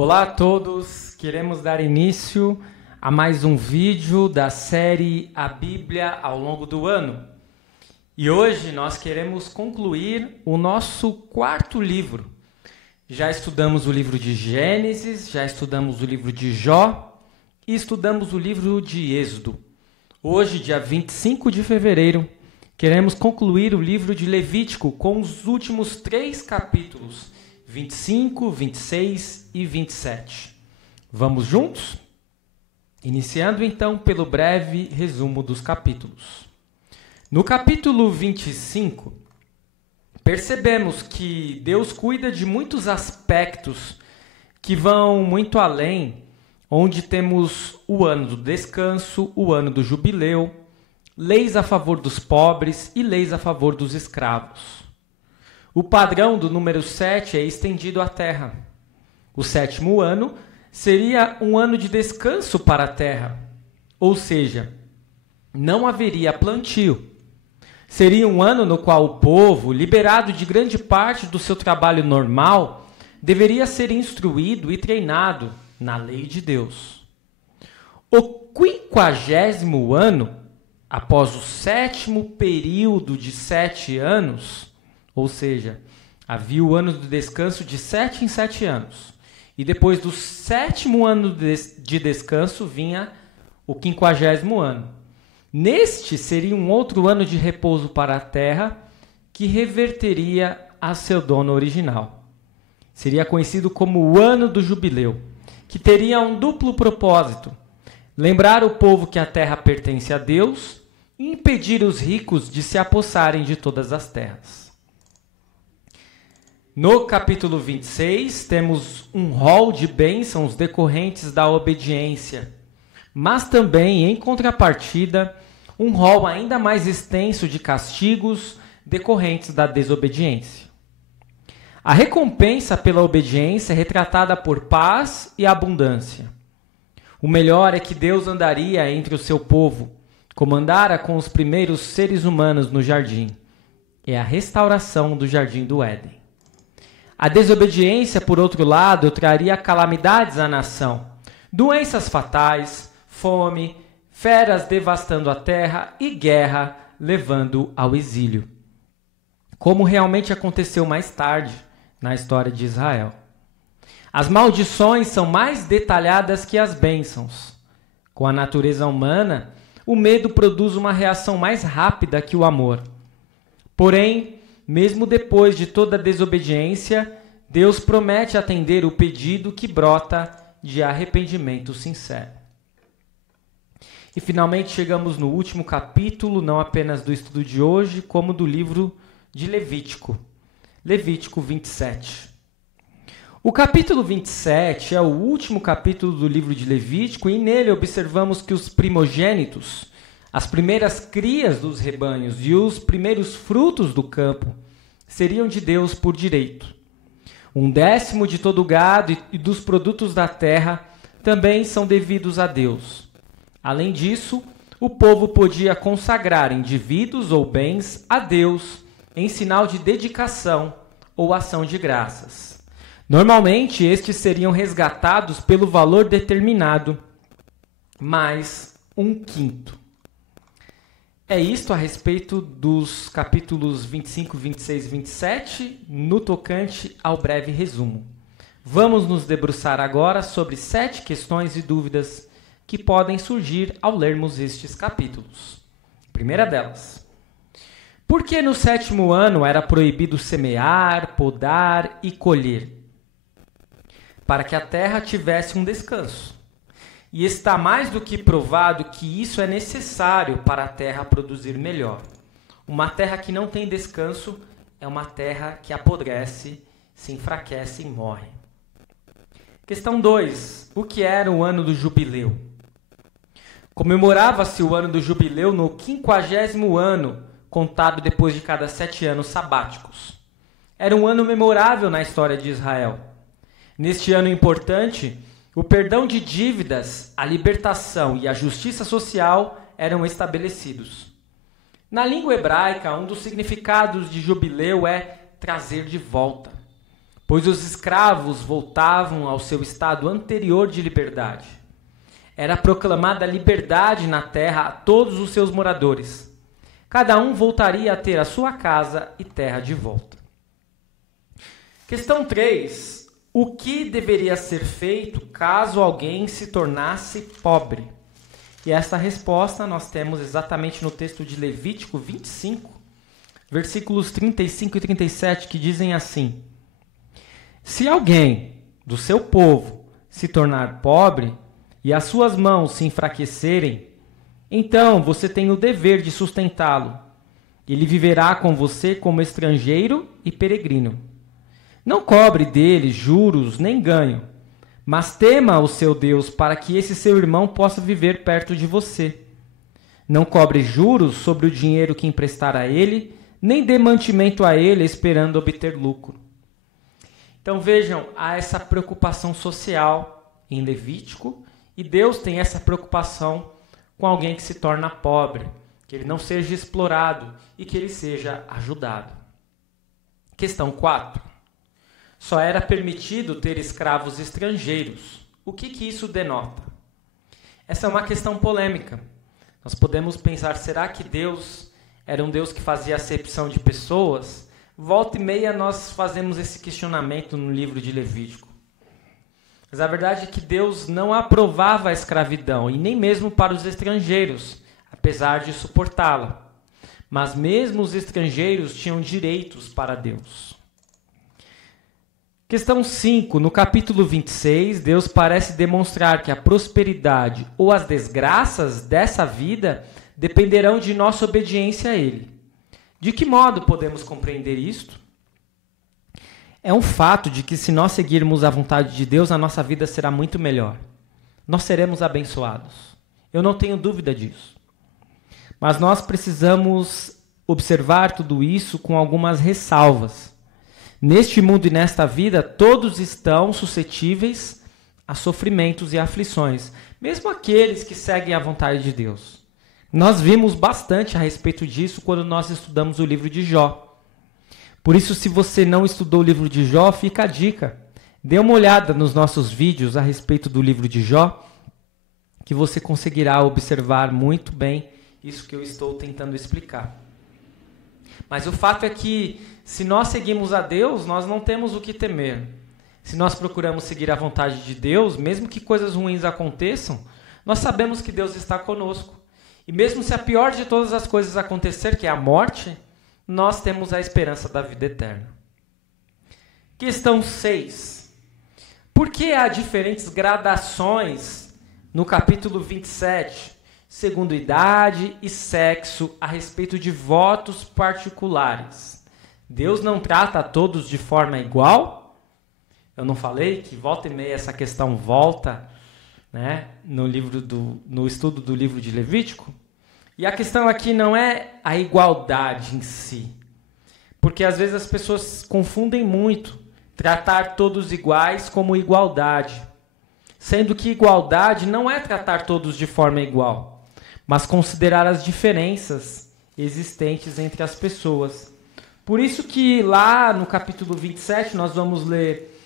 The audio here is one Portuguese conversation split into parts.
Olá a todos, queremos dar início a mais um vídeo da série A Bíblia ao longo do ano. E hoje nós queremos concluir o nosso quarto livro. Já estudamos o livro de Gênesis, já estudamos o livro de Jó e estudamos o livro de Êxodo. Hoje, dia 25 de fevereiro, queremos concluir o livro de Levítico com os últimos 3 capítulos, 25, 26 e 27. Vamos juntos? Iniciando então pelo breve resumo dos capítulos. No capítulo 25, percebemos que Deus cuida de muitos aspectos que vão muito além, onde temos o ano do descanso, o ano do jubileu, leis a favor dos pobres e leis a favor dos escravos. O padrão do número 7 é estendido à terra. O 7º ano seria um ano de descanso para a terra, ou seja, não haveria plantio. Seria um ano no qual o povo, liberado de grande parte do seu trabalho normal, deveria ser instruído e treinado na lei de Deus. O 50º ano, após o 7º período de 7 anos, ou seja, havia o ano do descanso de 7 em 7 anos. E depois do 7º ano de descanso vinha o 50º ano. Neste seria um outro ano de repouso para a terra que reverteria a seu dono original. Seria conhecido como o ano do jubileu, que teria um duplo propósito: lembrar o povo que a terra pertence a Deus e impedir os ricos de se apossarem de todas as terras. No capítulo 26, temos um rol de bênçãos decorrentes da obediência, mas também, em contrapartida, um rol ainda mais extenso de castigos decorrentes da desobediência. A recompensa pela obediência é retratada por paz e abundância. O melhor é que Deus andaria entre o seu povo, como andara com os primeiros seres humanos no jardim. É a restauração do jardim do Éden. A desobediência, por outro lado, traria calamidades à nação, doenças fatais, fome, feras devastando a terra e guerra levando ao exílio, como realmente aconteceu mais tarde na história de Israel. As maldições são mais detalhadas que as bênçãos. Com a natureza humana, o medo produz uma reação mais rápida que o amor. Porém, mesmo depois de toda a desobediência, Deus promete atender o pedido que brota de arrependimento sincero. E finalmente chegamos no último capítulo, não apenas do estudo de hoje, como do livro de Levítico. Levítico 27. O capítulo 27 é o último capítulo do livro de Levítico e nele observamos que os primogênitos, as primeiras crias dos rebanhos e os primeiros frutos do campo seriam de Deus por direito. 1/10 de todo o gado e dos produtos da terra também são devidos a Deus. Além disso, o povo podia consagrar indivíduos ou bens a Deus em sinal de dedicação ou ação de graças. Normalmente, estes seriam resgatados pelo valor determinado, mais 1/5. É isto a respeito dos capítulos 25, 26 e 27, no tocante ao breve resumo. Vamos nos debruçar agora sobre 7 questões e dúvidas que podem surgir ao lermos estes capítulos. Primeira delas: por que no 7º ano era proibido semear, podar e colher? Para que a terra tivesse um descanso. E está mais do que provado que isso é necessário para a terra produzir melhor. Uma terra que não tem descanso é uma terra que apodrece, se enfraquece e morre. Questão 2. O que era o ano do jubileu? Comemorava-se o ano do jubileu no 50º ano, contado depois de cada 7 anos sabáticos. Era um ano memorável na história de Israel. Neste ano importante, o perdão de dívidas, a libertação e a justiça social eram estabelecidos. Na língua hebraica, um dos significados de jubileu é trazer de volta. pois os escravos voltavam ao seu estado anterior de liberdade. Era proclamada liberdade na terra a todos os seus moradores. Cada um voltaria a ter a sua casa e terra de volta. Questão 3. O que deveria ser feito caso alguém se tornasse pobre? E essa resposta nós temos exatamente no texto de Levítico 25, versículos 35 e 37, que dizem assim: Se alguém do seu povo se tornar pobre e as suas mãos se enfraquecerem, então você tem o dever de sustentá-lo. Ele viverá com você como estrangeiro e peregrino. Não cobre dele juros nem ganho, mas tema o seu Deus para que esse seu irmão possa viver perto de você. Não cobre juros sobre o dinheiro que emprestar a ele, nem dê mantimento a ele esperando obter lucro. Então vejam, há essa preocupação social em Levítico, e Deus tem essa preocupação com alguém que se torna pobre, que ele não seja explorado e que ele seja ajudado. Questão 4. Só era permitido ter escravos estrangeiros. O que isso denota? Essa é uma questão polêmica. Nós podemos pensar, será que Deus era um Deus que fazia acepção de pessoas? Volta e meia nós fazemos esse questionamento no livro de Levítico. Mas a verdade é que Deus não aprovava a escravidão, e nem mesmo para os estrangeiros, apesar de suportá-la. Mas mesmo os estrangeiros tinham direitos para Deus. Questão 5. No capítulo 26, Deus parece demonstrar que a prosperidade ou as desgraças dessa vida dependerão de nossa obediência a Ele. De que modo podemos compreender isto? É um fato de que se nós seguirmos a vontade de Deus, a nossa vida será muito melhor. Nós seremos abençoados. Eu não tenho dúvida disso. Mas nós precisamos observar tudo isso com algumas ressalvas. Neste mundo e nesta vida, todos estão suscetíveis a sofrimentos e aflições, mesmo aqueles que seguem a vontade de Deus. Nós vimos bastante a respeito disso quando nós estudamos o livro de Jó. Por isso, se você não estudou o livro de Jó, fica a dica. Dê uma olhada nos nossos vídeos a respeito do livro de Jó, que você conseguirá observar muito bem isso que eu estou tentando explicar. Mas o fato é que, se nós seguimos a Deus, nós não temos o que temer. Se nós procuramos seguir a vontade de Deus, mesmo que coisas ruins aconteçam, nós sabemos que Deus está conosco. E mesmo se a pior de todas as coisas acontecer, que é a morte, nós temos a esperança da vida eterna. Questão 6. Por que há diferentes gradações no capítulo 27, segundo idade e sexo, a respeito de votos particulares? Deus não trata a todos de forma igual? Eu não falei que volta e meia essa questão volta, né, no estudo do livro de Levítico? E a questão aqui não é a igualdade em si, porque às vezes as pessoas confundem muito tratar todos iguais como igualdade, sendo que igualdade não é tratar todos de forma igual, mas considerar as diferenças existentes entre as pessoas. Por isso que lá no capítulo 27 nós vamos ler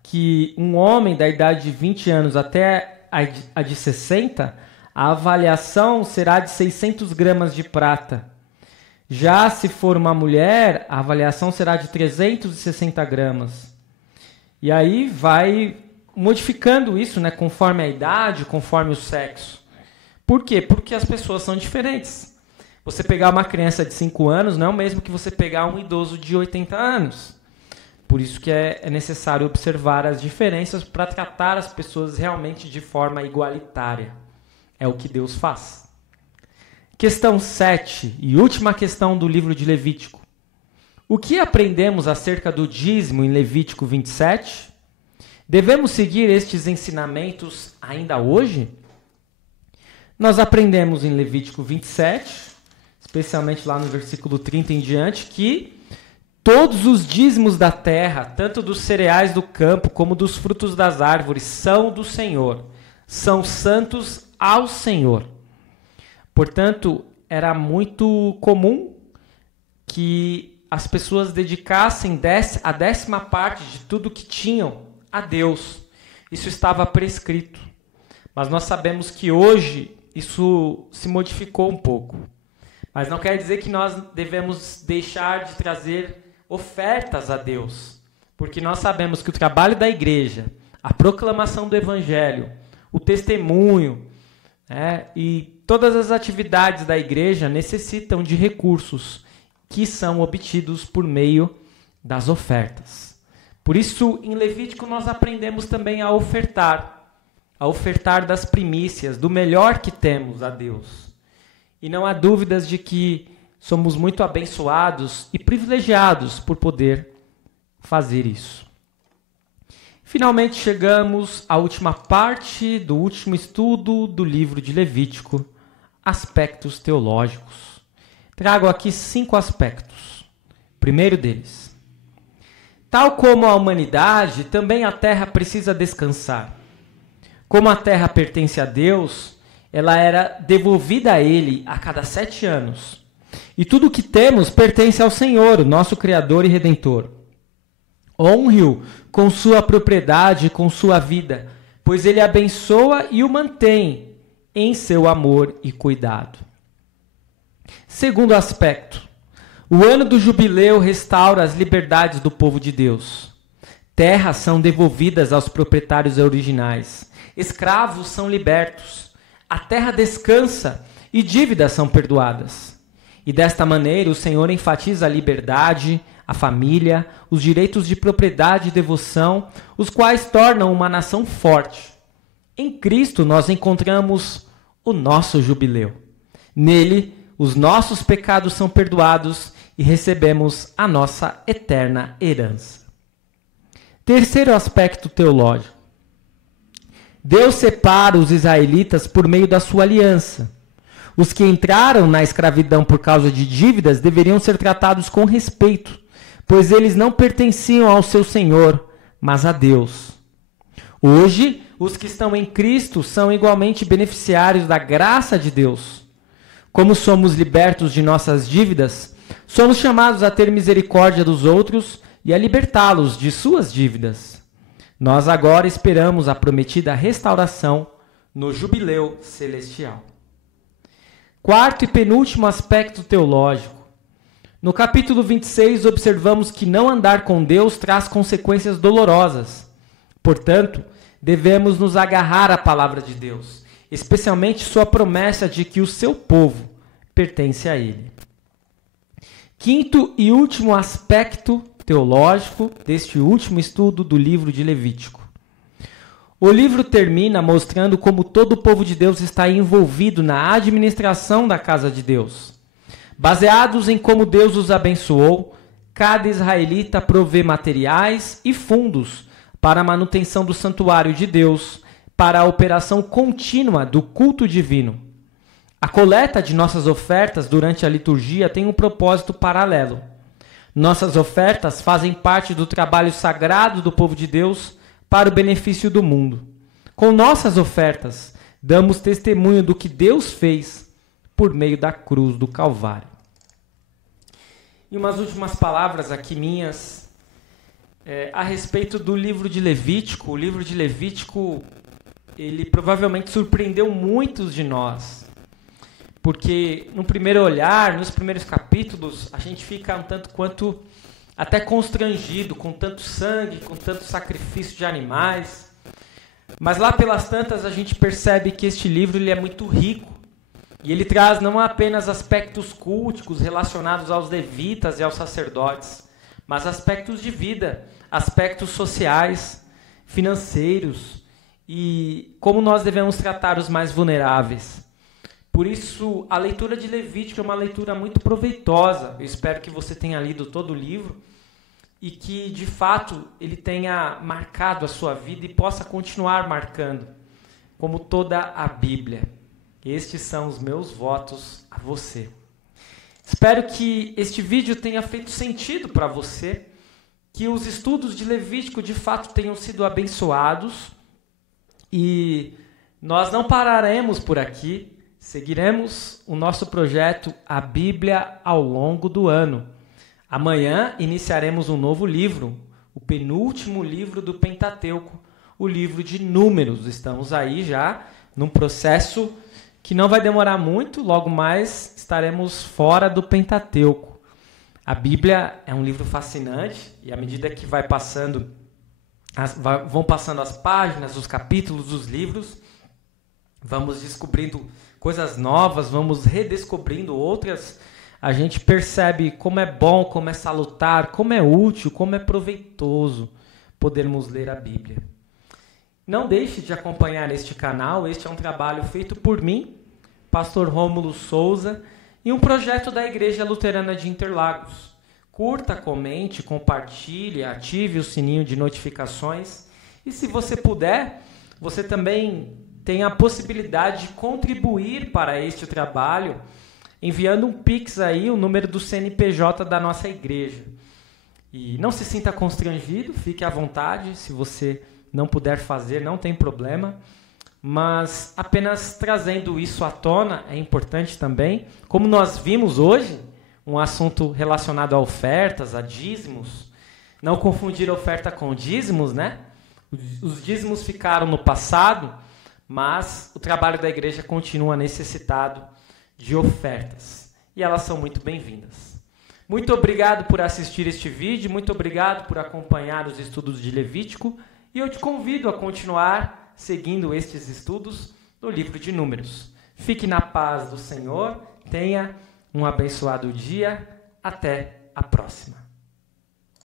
que um homem da idade de 20 anos até a de 60, a avaliação será de 600 gramas de prata. Já se for uma mulher, a avaliação será de 360 gramas. E aí vai modificando isso, né, conforme a idade, conforme o sexo. Por quê? Porque as pessoas são diferentes. Você pegar uma criança de 5 anos não é o mesmo que você pegar um idoso de 80 anos. Por isso que é necessário observar as diferenças para tratar as pessoas realmente de forma igualitária. É o que Deus faz. Questão 7 e última questão do livro de Levítico. O que aprendemos acerca do dízimo em Levítico 27? Devemos seguir estes ensinamentos ainda hoje? Nós aprendemos em Levítico 27, especialmente lá no versículo 30 em diante, que todos os dízimos da terra, tanto dos cereais do campo como dos frutos das árvores, são do Senhor. São santos ao Senhor. Portanto, era muito comum que as pessoas dedicassem a 10ª parte de tudo que tinham a Deus. Isso estava prescrito. Mas nós sabemos que hoje isso se modificou um pouco. Mas não quer dizer que nós devemos deixar de trazer ofertas a Deus. Porque nós sabemos que o trabalho da igreja, a proclamação do evangelho, o testemunho, e todas as atividades da igreja necessitam de recursos que são obtidos por meio das ofertas. Por isso, em Levítico, nós aprendemos também a ofertar das primícias, do melhor que temos a Deus. E não há dúvidas de que somos muito abençoados e privilegiados por poder fazer isso. Finalmente chegamos à última parte do último estudo do livro de Levítico, aspectos teológicos. Trago aqui 5 aspectos. Primeiro deles: tal como a humanidade, também a terra precisa descansar. Como a terra pertence a Deus, ela era devolvida a Ele a cada 7 anos. E tudo o que temos pertence ao Senhor, o nosso Criador e Redentor. Honre-o com sua propriedade e com sua vida, pois Ele abençoa e o mantém em seu amor e cuidado. Segundo aspecto: o ano do jubileu restaura as liberdades do povo de Deus. Terras são devolvidas aos proprietários originais. Escravos são libertos. A terra descansa e dívidas são perdoadas. E desta maneira o Senhor enfatiza a liberdade, a família, os direitos de propriedade e devoção, os quais tornam uma nação forte. Em Cristo nós encontramos o nosso jubileu. Nele, os nossos pecados são perdoados e recebemos a nossa eterna herança. Terceiro aspecto teológico: Deus separa os israelitas por meio da sua aliança. Os que entraram na escravidão por causa de dívidas deveriam ser tratados com respeito, pois eles não pertenciam ao seu Senhor, mas a Deus. Hoje, os que estão em Cristo são igualmente beneficiários da graça de Deus. Como somos libertos de nossas dívidas, somos chamados a ter misericórdia dos outros e a libertá-los de suas dívidas. Nós agora esperamos a prometida restauração no jubileu celestial. Quarto e penúltimo aspecto teológico. No capítulo 26, observamos que não andar com Deus traz consequências dolorosas. Portanto, devemos nos agarrar à palavra de Deus, especialmente sua promessa de que o seu povo pertence a Ele. Quinto e último aspecto teológico deste último estudo do livro de Levítico. O livro termina mostrando como todo o povo de Deus está envolvido na administração da casa de Deus. Baseados em como Deus os abençoou, cada israelita provê materiais e fundos para a manutenção do santuário de Deus, para a operação contínua do culto divino. A coleta de nossas ofertas durante a liturgia tem um propósito paralelo. Nossas ofertas fazem parte do trabalho sagrado do povo de Deus para o benefício do mundo. Com nossas ofertas, damos testemunho do que Deus fez por meio da cruz do Calvário. E umas últimas palavras aqui minhas a respeito do livro de Levítico. O livro de Levítico, ele provavelmente surpreendeu muitos de nós, porque no primeiro olhar, nos primeiros capítulos, a gente fica um tanto quanto até constrangido com tanto sangue, com tanto sacrifício de animais. Mas lá pelas tantas a gente percebe que este livro ele é muito rico. E ele traz não apenas aspectos culticos relacionados aos levitas e aos sacerdotes, mas aspectos de vida, aspectos sociais, financeiros e como nós devemos tratar os mais vulneráveis. Por isso, a leitura de Levítico é uma leitura muito proveitosa. Eu espero que você tenha lido todo o livro e que, de fato, ele tenha marcado a sua vida e possa continuar marcando, como toda a Bíblia. Estes são os meus votos a você. Espero que este vídeo tenha feito sentido para você, que os estudos de Levítico, de fato, tenham sido abençoados e nós não pararemos por aqui. Seguiremos o nosso projeto A Bíblia ao longo do ano. Amanhã iniciaremos um novo livro, o penúltimo livro do Pentateuco, o livro de Números. Estamos aí já num processo que não vai demorar muito, logo mais estaremos fora do Pentateuco. A Bíblia é um livro fascinante e à medida que vão passando as páginas, os capítulos, os livros, vamos descobrindo coisas novas, vamos redescobrindo outras. A gente percebe como é bom, como é salutar, como é útil, como é proveitoso podermos ler a Bíblia. Não deixe de acompanhar este canal. Este é um trabalho feito por mim, pastor Rômulo Souza, e um projeto da Igreja Luterana de Interlagos. Curta, comente, compartilhe, ative o sininho de notificações. E se você puder, você também tem a possibilidade de contribuir para este trabalho, enviando um Pix aí, o número do CNPJ da nossa igreja. E não se sinta constrangido, fique à vontade. Se você não puder fazer, não tem problema. Mas apenas trazendo isso à tona é importante também. Como nós vimos hoje, um assunto relacionado a ofertas, a dízimos. Não confundir oferta com dízimos, né? Os dízimos ficaram no passado, mas o trabalho da igreja continua necessitado de ofertas. E elas são muito bem-vindas. Muito obrigado por assistir este vídeo, muito obrigado por acompanhar os estudos de Levítico. E eu te convido a continuar seguindo estes estudos no livro de Números. Fique na paz do Senhor, tenha um abençoado dia, até a próxima.